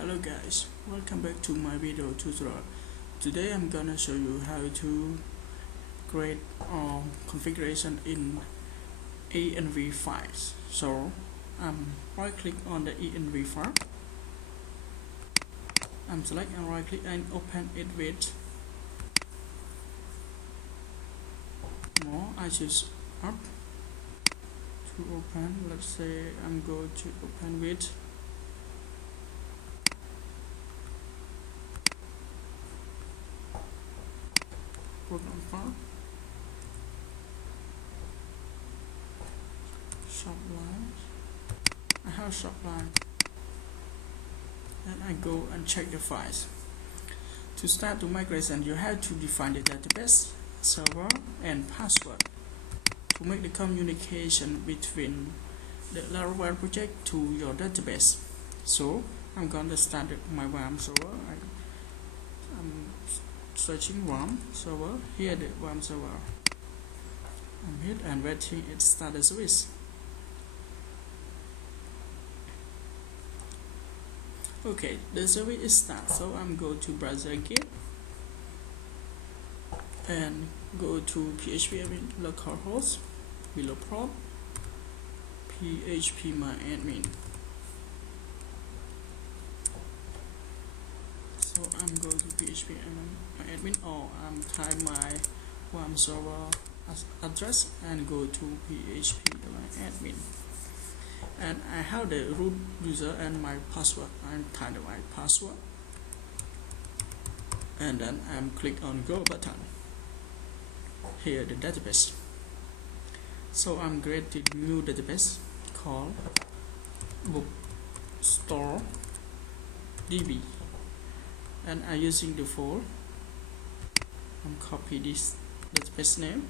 Hello guys, welcome back to my video tutorial. Today I'm gonna show you how to create configuration in env files. So I'm right click on the env file. I'm select and right click and open it with more. I choose up to open. Let's say I'm going to open with program file, subline. I have subline, and I go and check the files. To start the migration, you have to define the database, server, and password to make the communication between the laravel project to your database. So I'm going to start my WAM server. I'm searching WAM server. Here the WAM server. I'm hit and waiting it start the service. Okay, the service is start. So I'm go to browser again and go to PHP admin localhost below prompt PHP my admin. So I'm going to PHP my admin, or I'm type my WAM server address and go to PHP my admin. And I have the root user and my password. I'm type my password, and then I'm click on go button. Here the database. So I'm creating new database called bookstore DB, and I'm using the default. I'm copy this database name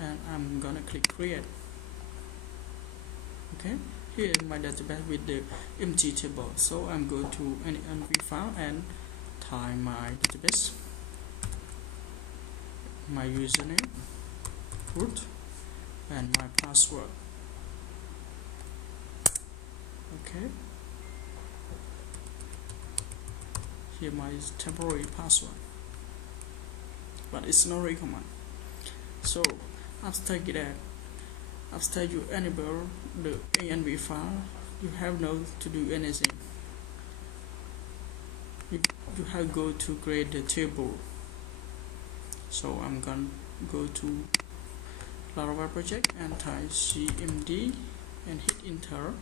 and I'm gonna click create. Okay, here in my database with the empty table. So I'm going to any env file and type my database, my username, root, and my password. Okay, here my temporary password, but it's not recommend. So after you enable the env file, you have no to do anything. You have go to create the table. So I'm gonna go to laravel project and type cmd and hit enter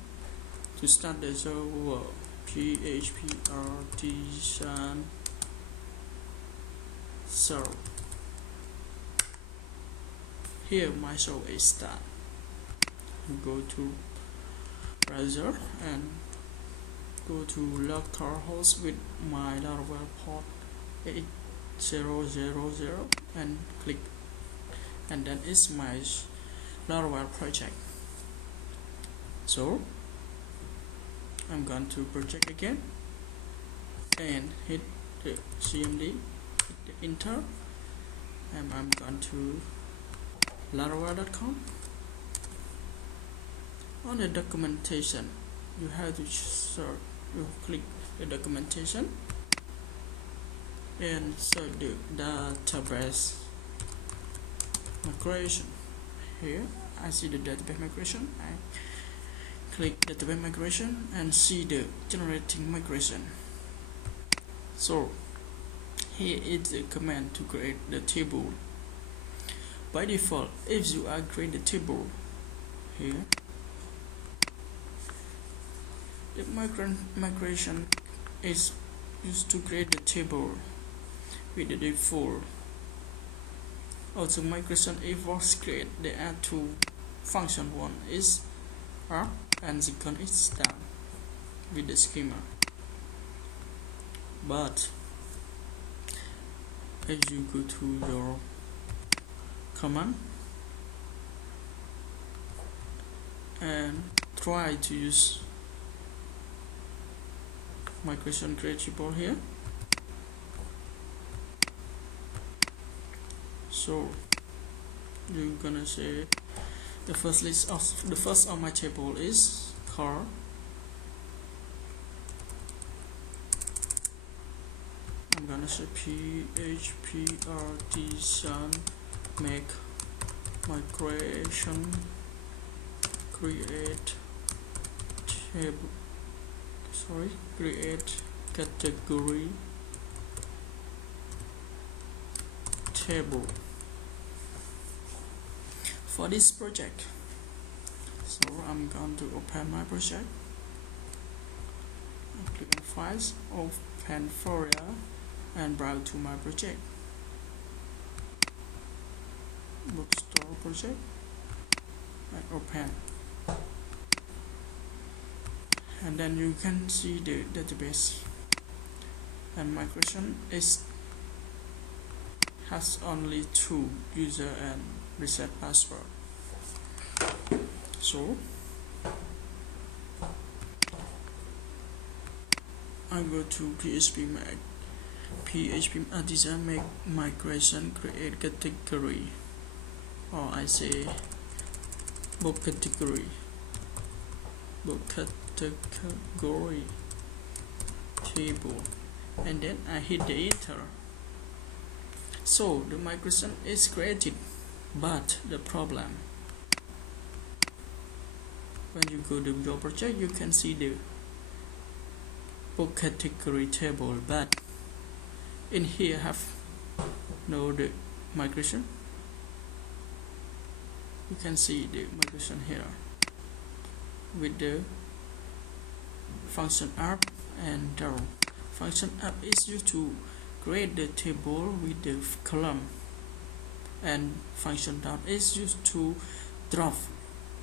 to start the server. PHP artisan server. Here my show is start. Go to browser and go to localhost with my laravel port 8000 and click, and then it's my laravel project. So I'm going to project again and hit the cmd, hit the enter, and I'm going to laravel.com. On the documentation, you have to search. You click the documentation and search the database migration. Here I see the database migration. I click database migration and see the generating migration. So here is the command to create the table. By default, if you are create the table here, the migration is used to create the table with the default. Also, migration if was created, there are two functions. One is up and second is down with the schema. But if you go to your command and try to use migration creatable here, so you're gonna say The first of my table is car. I'm gonna say php artisan make migration create table, create category table for this project. So I'm going to open my project, click on files, open folder and browse to my project, bookstore project, and open, and then you can see the database. And my question is has only 2 user and reset password. So I go to PHP artisan make migration create category, or I say book category table, and then I hit the enter. So the migration is created, but the problem, when you go to your project you can see the book category table, but in here have no the migration. You can see the migration here with the function up and down. Function up is used to create the table with the column, and function down is used to drop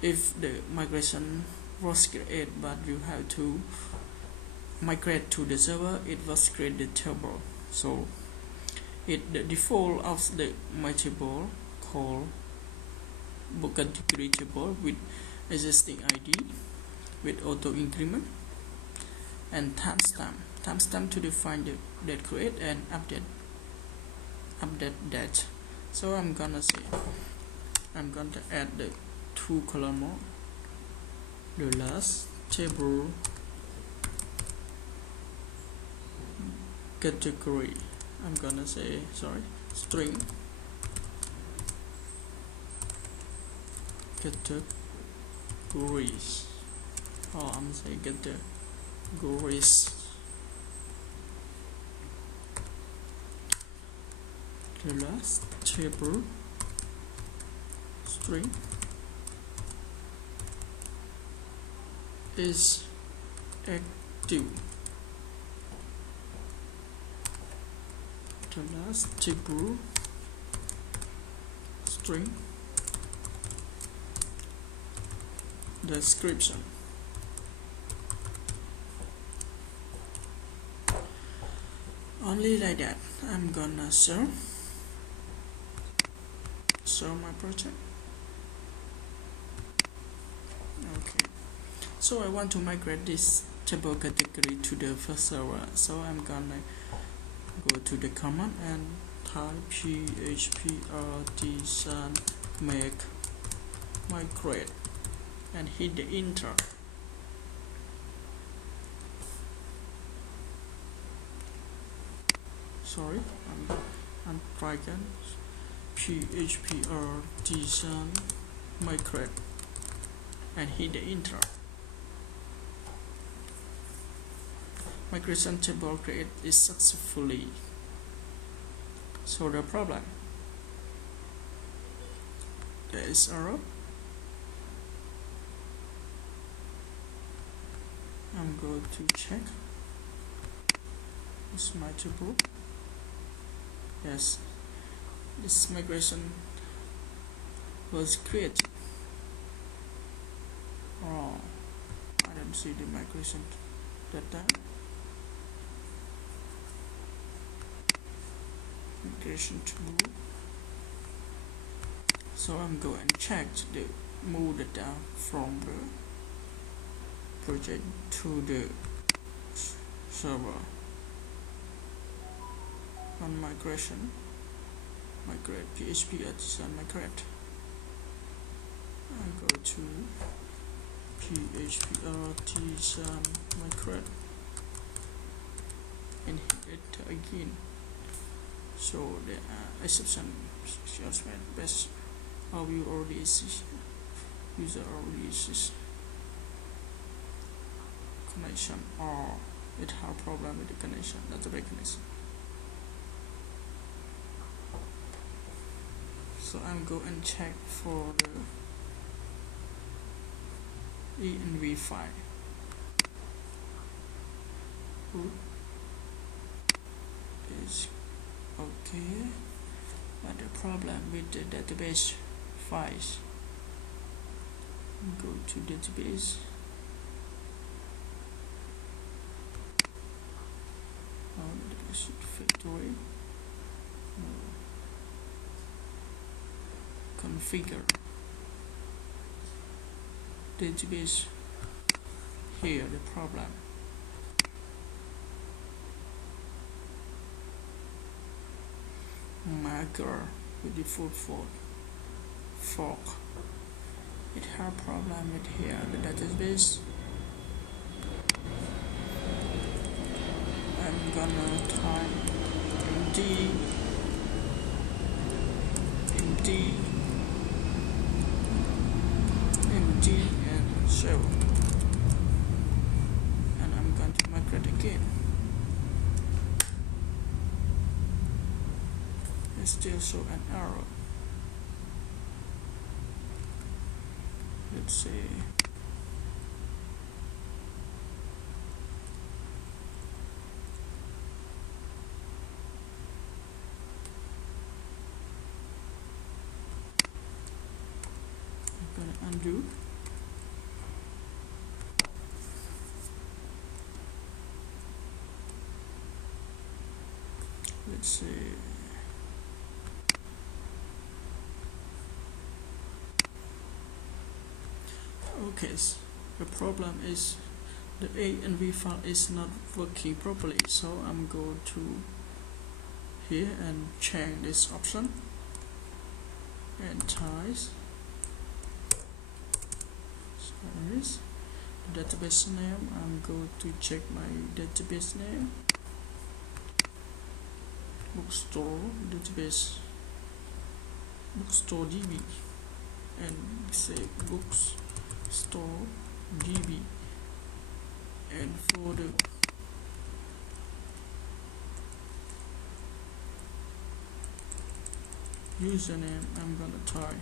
if the migration was created but you have to migrate to the server, it was create the table. So the default of my table called book category table with existing ID with auto increment and timestamp to define the date create and update date. So I'm gonna add the 2 column more, the last table category. I'm gonna say string categories, or I'm saying categories. The last table string is active. The last table string description. Only like that I'm gonna show my project. Okay, so I want to migrate this table category to the first server, so I'm gonna go to the command and type php artisan make migrate and hit the enter. I'm trying php artisan migrate and hit the enter. Migration table create is successfully. So the problem, there is error. I'm going to check. It's my table. Yes, this migration was created. Oh, I don't see the migration data. Migration tool. So I'm going to check the move data from the project to the server. On migration, migrate php artisan migrate. I go to php artisan migrate and hit enter again. So the exception just went best. Our view already exists. User already exists. Connection, or it have problem with the connection, database connection. So I'm going and check for the env file. Is okay, but the problem with the database files. Go to database. Database factory. Configure database. Here the problem. Marker with default fork. It have problem with here the database. I'm gonna type md and show, and I'm going to migrate again. It still show an error. Let's see. I'm gonna undo. Let's see. Okay, the problem is the env file is not working properly, so I'm going to here and change this option and ties. The database name, I'm going to check my database name. Bookstore database, bookstore db, and say books store db, and for the username I'm gonna type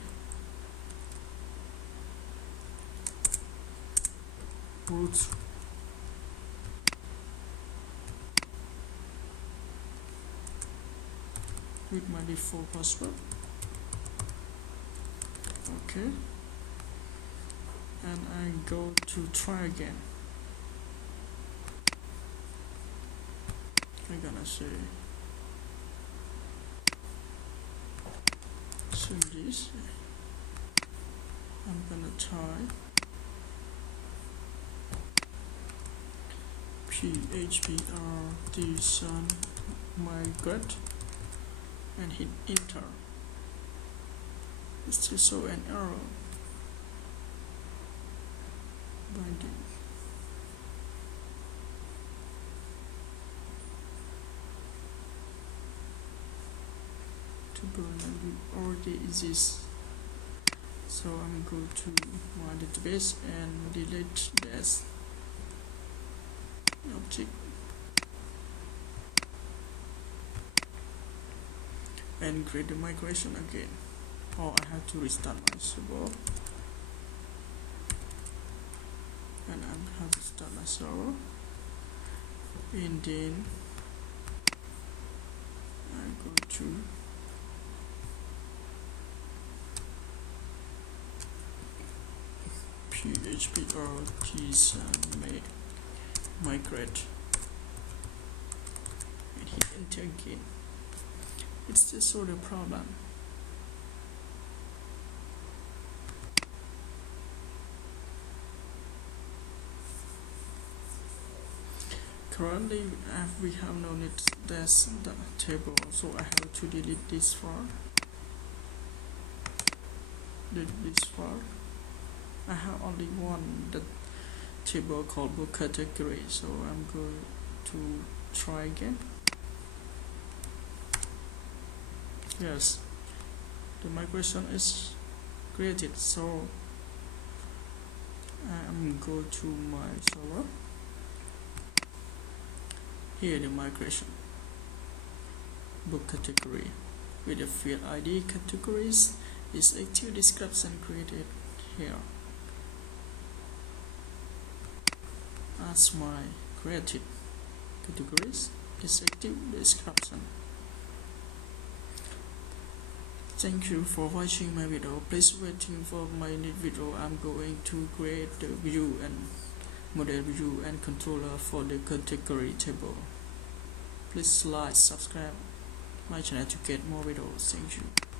root with my default password. Okay, and I go to try again. I'm gonna say this. I'm gonna type php artisan migrate and hit enter. It still show an error. Binding. Tuple already exists. So I'm going to my database and delete this object and create the migration again, or I have to restart my server, and I have to start my server, and then I go to php artisan migrate and hit enter again. It's just sort of problem. Currently we have no need this the table, so I have to delete this file. Delete this file I have only one the table called book category, so I'm going to try again. Yes, the migration is created, so I'm go to my server. Here the migration book category with the field ID categories is active description created here as my created categories is active description. Thank you for watching my video. Please waiting for my next video. I'm going to create the view and model view and controller for the category table. Please like, subscribe my channel to get more videos. Thank you.